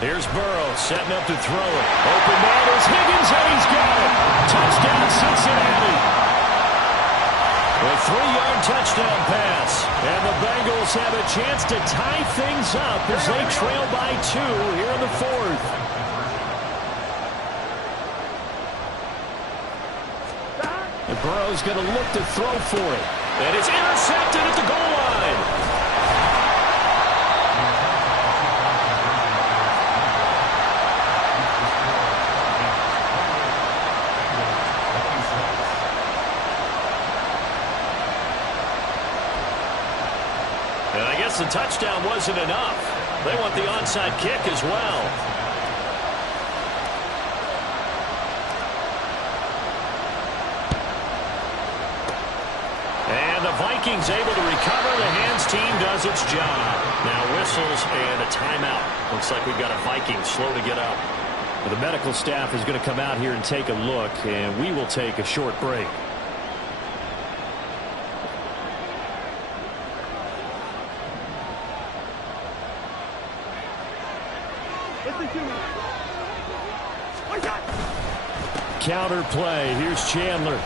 Here's Burrow setting up to throw it. Open man is Higgins, and he's got it. Touchdown, Cincinnati. A 3-yard touchdown pass. And the Bengals have a chance to tie things up as they trail by 2 here in the 4th. And Burrow's going to look to throw for it. And it's intercepted at the goal line. And I guess the touchdown wasn't enough. They want the onside kick as well. And the Vikings able to recover. The hands team does its job. Now whistles and a timeout. Looks like we've got a Viking slow to get up. Well, the medical staff is going to come out here and take a look, and we will take a short break. Counter play. Here's Chandler.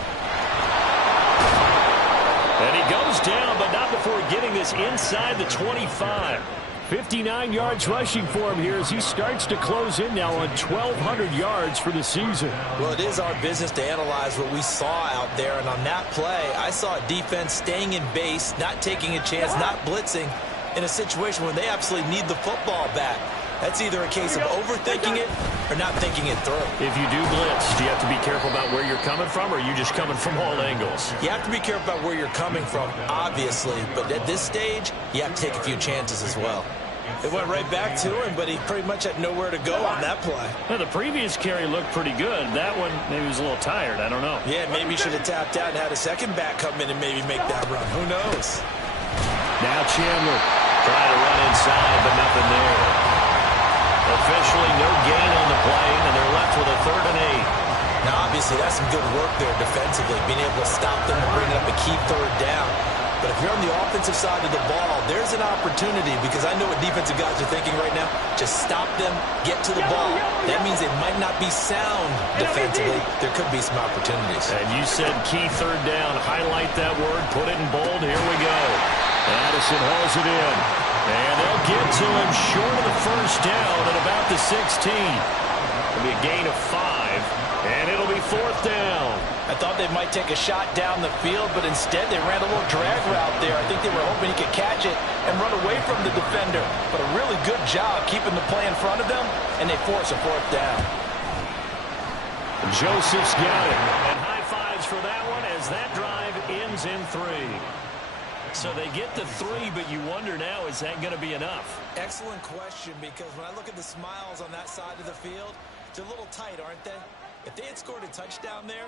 And he goes down, but not before getting this inside the 25. 59 yards rushing for him here as he starts to close in now on 1,200 yards for the season. Well, it is our business to analyze what we saw out there. And on that play, I saw a defense staying in base, not taking a chance, not blitzing in a situation where they absolutely need the football back. That's either a case of overthinking it or not thinking it through. If you do blitz, do you have to be careful about where you're coming from, or are you just coming from all angles? You have to be careful about where you're coming from, obviously. But at this stage, you have to take a few chances as well. It went right back to him, but he pretty much had nowhere to go on that play. Well, the previous carry looked pretty good. That one, maybe he was a little tired. I don't know. Yeah, maybe he should have tapped out and had a second back come in and maybe make that run. Who knows? Now Chandler trying to run inside, but nothing there. Officially no gain on the play, and they're left with a 3rd and 8. Now, obviously, that's some good work there defensively, being able to stop them and bring up a key third down. But if you're on the offensive side of the ball, there's an opportunity, because I know what defensive guys are thinking right now. Just stop them, get to the ball. That means they might not be sound defensively. There could be some opportunities. And you said key third down. Highlight that word. Put it in bold. Here we go. Addison hauls it in. And they'll get to him short of the first down at about the 16. It'll be a gain of 5, and it'll be 4th down. I thought they might take a shot down the field, but instead they ran a little drag route there. I think they were hoping he could catch it and run away from the defender. But a really good job keeping the play in front of them, and they force a 4th down. Joseph's got it. And high fives for that one as that drive ends in 3. So they get the 3, but you wonder now, is that going to be enough? Excellent question, because when I look at the smiles on that side of the field, they're a little tight, aren't they? If they had scored a touchdown there,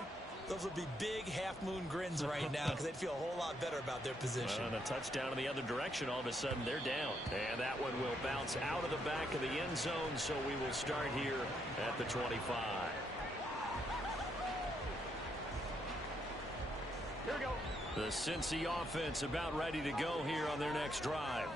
those would be big half-moon grins right now, because they'd feel a whole lot better about their position. And a touchdown in the other direction, all of a sudden they're down. And that one will bounce out of the back of the end zone, so we will start here at the 25. Here we go. The Cincy offense about ready to go here on their next drive.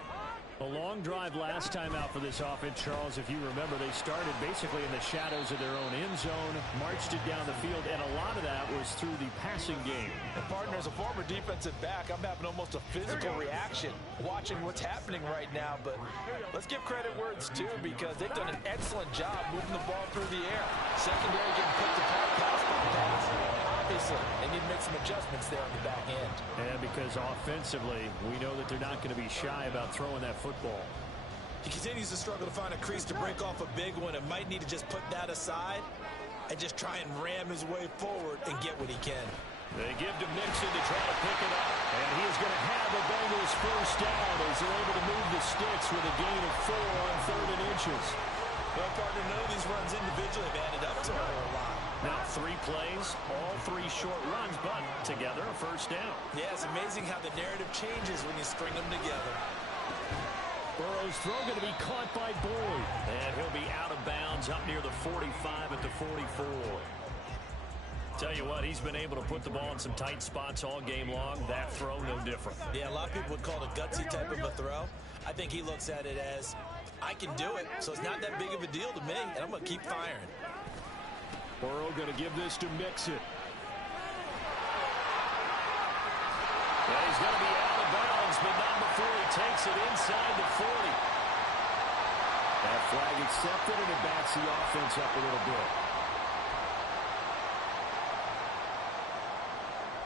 A long drive last time out for this offense, Charles. If you remember, they started basically in the shadows of their own end zone, marched it down the field, and a lot of that was through the passing game. And partner, as a former defensive back, I'm having almost a physical reaction watching what's happening right now. But let's give credit where it's due, because they've done an excellent job moving the ball through the air. Secondary getting picked apart pass by pass. Obviously, they need to make some adjustments there on the back end. And because offensively, we know that they're not going to be shy about throwing that football. He continues to struggle to find a crease to break off a big one, and might need to just put that aside and just try and ram his way forward and get what he can. They give to Mixon to try to pick it up. And he is going to have the Bengals first down as they're able to move the sticks with a gain of 4 on 3rd and inches. Well, partner, none of these runs individually have added up to a whole lot. Now 3 plays, all 3 short runs, but together a first down. Yeah, it's amazing how the narrative changes when you string them together. Burrow's throw going to be caught by Boyd. And he'll be out of bounds up near the 45 at the 44. Tell you what, he's been able to put the ball in some tight spots all game long. That throw, no different. Yeah, a lot of people would call it a gutsy type of a throw. I think he looks at it as, I can do it, so it's not that big of a deal to me, and I'm going to keep firing. Burrow going to give this to Mixon. Yeah, he's going to be out of bounds, but not before he takes it inside the 40. That flag accepted, and it backs the offense up a little bit.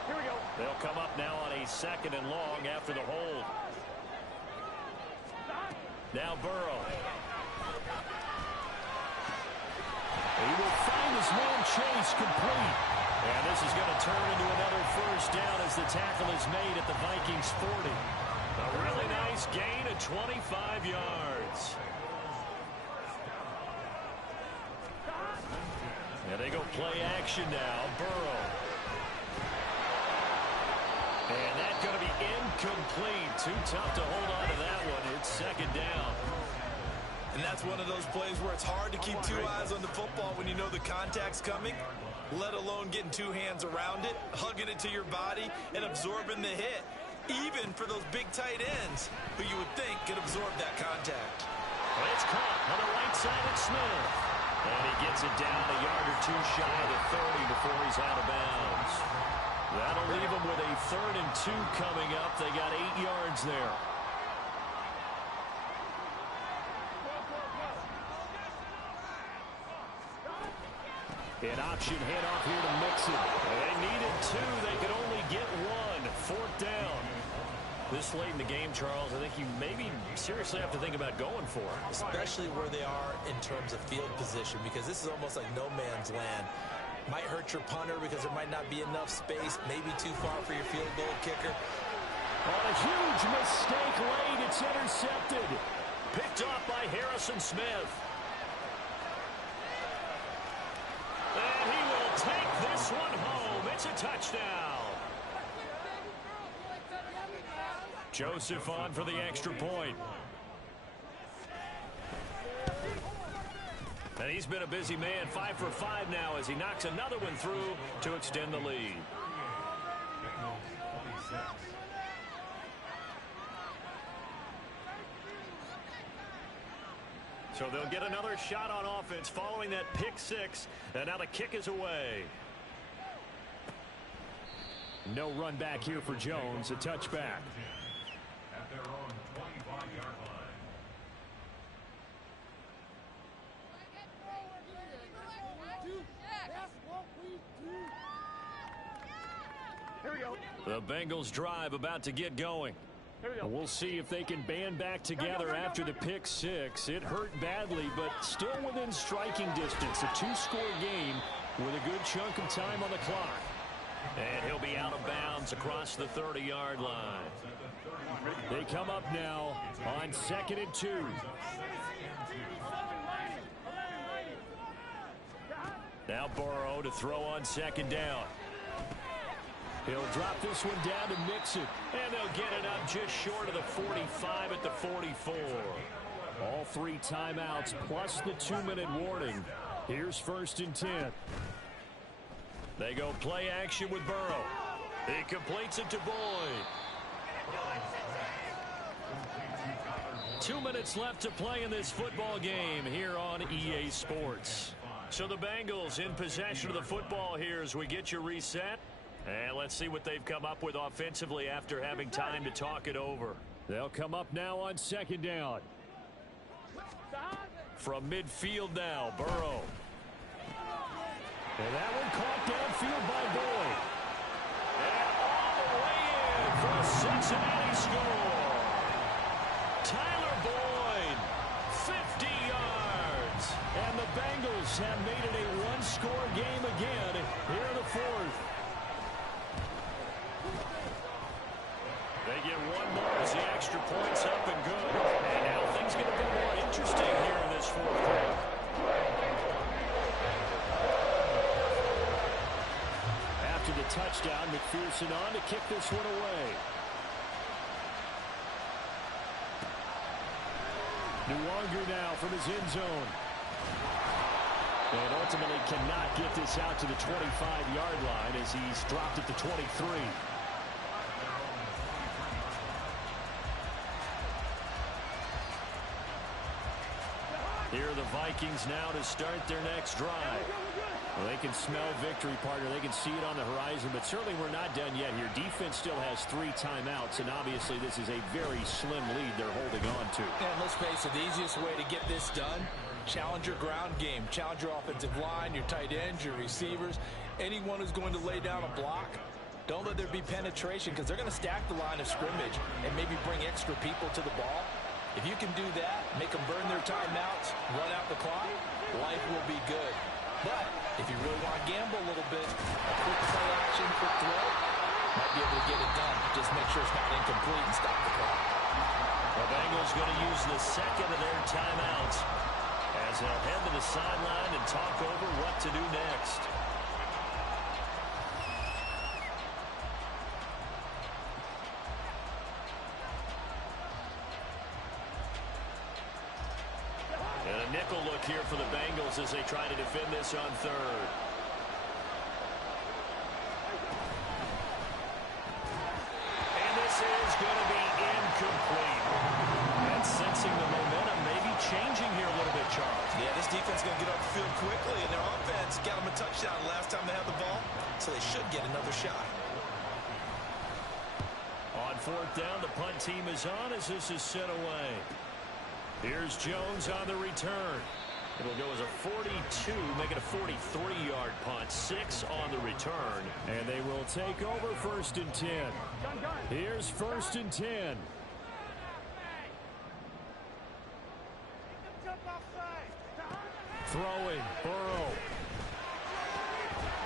Here we go. They'll come up now on a 2nd and long after the hold. Now Burrow. He will find his man Chase complete. And this is going to turn into another first down as the tackle is made at the Vikings 40. A really nice gain of 25 yards. And they go play action now. Burrow. And that's going to be incomplete. Too tough to hold on to that one. It's 2nd down. And that's one of those plays where it's hard to keep 2 eyes on the football when you know the contact's coming, let alone getting 2 hands around it, hugging it to your body, and absorbing the hit. Even for those big tight ends who you would think could absorb that contact. It's caught on the right side of Smith. And he gets it down a yard or 2 shy of the 30 before he's out of bounds. That'll leave them with a 3rd and 2 coming up. They got 8 yards there. An option handoff here to Mixon. They needed 2. They could only get 1. 4th down. This late in the game, Charles, I think you maybe seriously have to think about going for it. Especially where they are in terms of field position, because this is almost like no man's land. Might hurt your punter because there might not be enough space, maybe too far for your field goal kicker. On a huge mistake late, it's intercepted. Picked off by Harrison Smith. And he will take this one home. It's a touchdown. Joseph on for the extra point. And he's been a busy man, 5 for 5 now as he knocks another one through to extend the lead. So they'll get another shot on offense following that pick six, and now the kick is away. No run back here for Jones, a touchback. At their own 25-yard line. Here we go. The Bengals drive about to get going. Here we go. We'll see if they can band back together after the pick six. It hurt badly, but still within striking distance. A two-score game with a good chunk of time on the clock. And he'll be out of bounds across the 30-yard line. They come up now on 2nd and 2. Now Burrow to throw on 2nd down. He'll drop this one down to mix it. And they'll get it up just short of the 45 at the 44. All 3 timeouts plus the 2-minute warning. Here's 1st and 10. They go play action with Burrow. He completes it to Boyd. 2 minutes left to play in this football game here on EA Sports. So the Bengals in possession of the football here as we get you reset. And let's see what they've come up with offensively after having time to talk it over. They'll come up now on 2nd down. From midfield now, Burrow. And that one caught downfield by Boyd. And all the way in for a Cincinnati score. Tyler Boyd, 50 yards. And the Bengals have made it a one-score game again here in the 4th. They get one more as the extra point's up and good. And now things get a bit more interesting here in this 4th quarter. After the touchdown, McPherson on to kick this one away. Nuwanger now from his end zone. And ultimately cannot get this out to the 25-yard line as he's dropped at the 23. Here are the Vikings now to start their next drive. Well, they can smell victory, partner. They can see it on the horizon, but certainly we're not done yet here. Defense still has 3 timeouts, and obviously this is a very slim lead they're holding on to. And let's face it, the easiest way to get this done, challenge your ground game. Challenge your offensive line, your tight ends, your receivers, anyone who's going to lay down a block. Don't let there be penetration because they're going to stack the line of scrimmage and maybe bring extra people to the ball. If you can do that, make them burn their timeouts, run out the clock, life will be good. But if you really want to gamble a little bit, a quick play action, quick throw, might be able to get it done. Just make sure it's not incomplete and stop the clock. The Bengals going to use the second of their timeouts as they'll head to the sideline and talk over what to do next. And a nickel look here for the Bengals as they try to defend this on 3rd. And this is going to be incomplete. And sensing the momentum maybe changing here a little bit, Charles. Yeah, this defense is going to get off the field quickly, and their offense got them a touchdown last time they had the ball, so they should get another shot. On 4th down, the punt team is on as this is sent away. Here's Jones on the return. It'll go as a 42, make it a 43-yard punt. 6 on the return. And they will take over 1st and 10. Here's 1st and 10. Throwing, Burrow.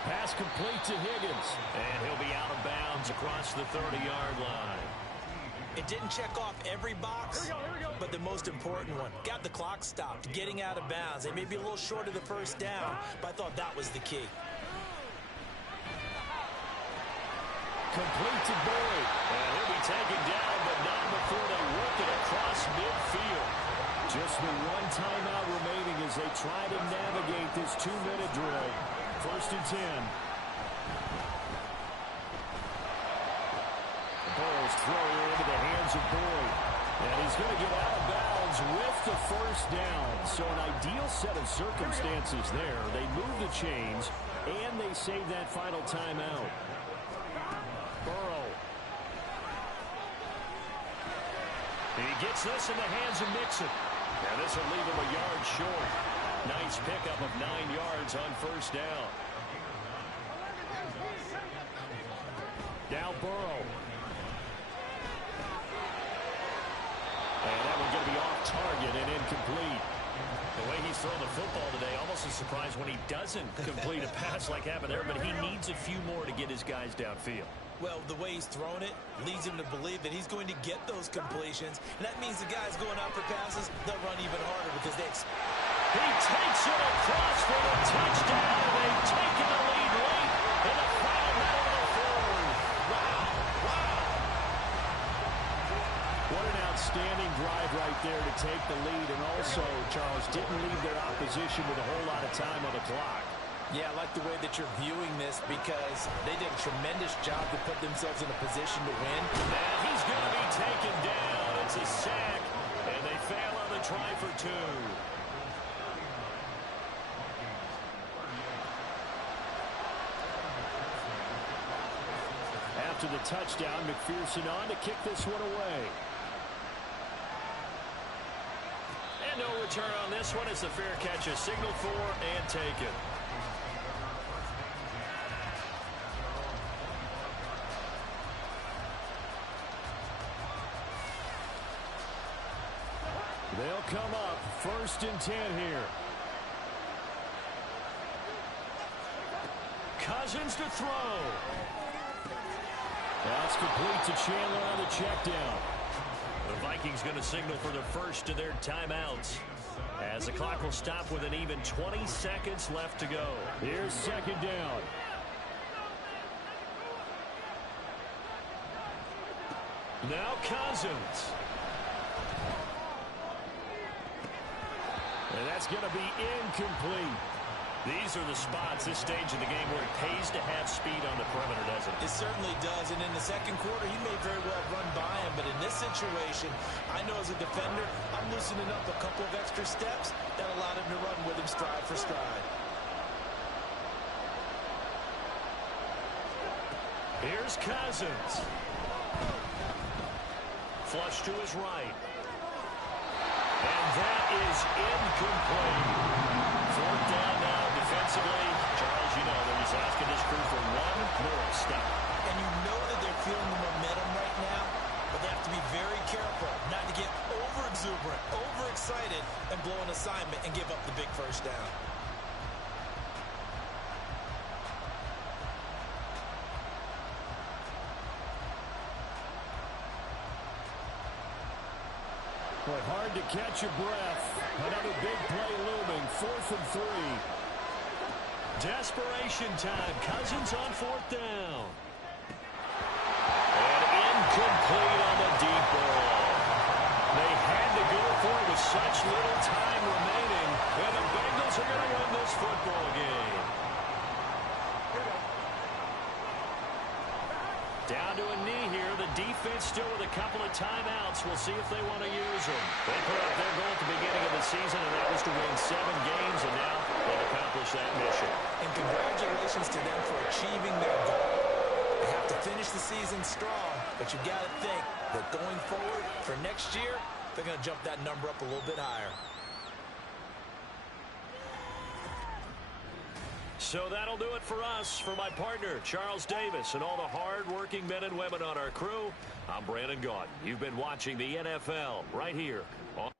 Pass complete to Higgins. And he'll be out of bounds across the 30-yard line. It didn't check off every box, but the most important one. Got the clock stopped, getting out of bounds. They may be a little short of the 1st down, but I thought that was the key. Complete to Boyd. And he'll be taken down, but not before they work it across midfield. Just the one timeout remaining as they try to navigate this 2-minute drill. 1st and 10. Burrow's throwing it into the hands of Boyd. And he's going to get out of bounds with the 1st down. So an ideal set of circumstances there. They move the chains, and they save that final timeout. Burrow. He gets this in the hands of Mixon. And this will leave him a yard short. Nice pickup of 9 yards on 1st down. Now Burrow. And that one's going to be off target and incomplete. The way he's throwing the football today, almost a surprise when he doesn't complete a pass like happened there, but he needs a few more to get his guys downfield. Well, the way he's thrown it leads him to believe that he's going to get those completions. And that means the guys going out for passes, they'll run even harder because they expect. He takes it across for the touchdown. They've taken the lead late in the final minute of the fourth. Wow. What an outstanding drive right there to take the lead. And also, Charles, didn't leave their opposition with a whole lot of time on the clock. Yeah, I like the way that you're viewing this because they did a tremendous job to put themselves in a position to win. And he's going to be taken down. It's a sack, and they fail on the try for 2. After the touchdown, McPherson on to kick this one away. And no return on this one. It's a fair catch, a signal for and taken. They'll come up 1st and 10 here. Cousins to throw. That's complete to Chandler on the check down. The Vikings going to signal for the first of their timeouts as the clock will stop with an even 20 seconds left to go. Here's 2nd down. Now Cousins. And that's going to be incomplete. These are the spots, this stage of the game, where it pays to have speed on the perimeter, doesn't it? It certainly does, and in the 2nd quarter, he may very well run by him, but in this situation, I know as a defender, I'm loosening up a couple of extra steps that allowed him to run with him stride for stride. Here's Cousins. Flush to his right. And that is incomplete. 4th down now defensively. Charles, you know, they're just asking this crew for one more stop. And you know that they're feeling the momentum right now, but they have to be very careful not to get over-exuberant, over-excited, and blow an assignment and give up the big 1st down. But hard to catch your breath. Another big play looming. 4th and 3. Desperation time. Cousins on 4th down. And incomplete on the deep ball. They had to go for it with such little time remaining. And the Bengals are going to win this football game. Down to a knee here. The defense still with a couple of timeouts. We'll see if they want to use them. They put up their goal at the beginning of the season, and that was to win 7 games, and now they've accomplished that mission. And congratulations to them for achieving their goal. They have to finish the season strong, but you've got to think that going forward for next year, they're going to jump that number up a little bit higher. So that'll do it for us. For my partner, Charles Davis, and all the hard-working men and women on our crew, I'm Brandon Gaudin. You've been watching the NFL right here on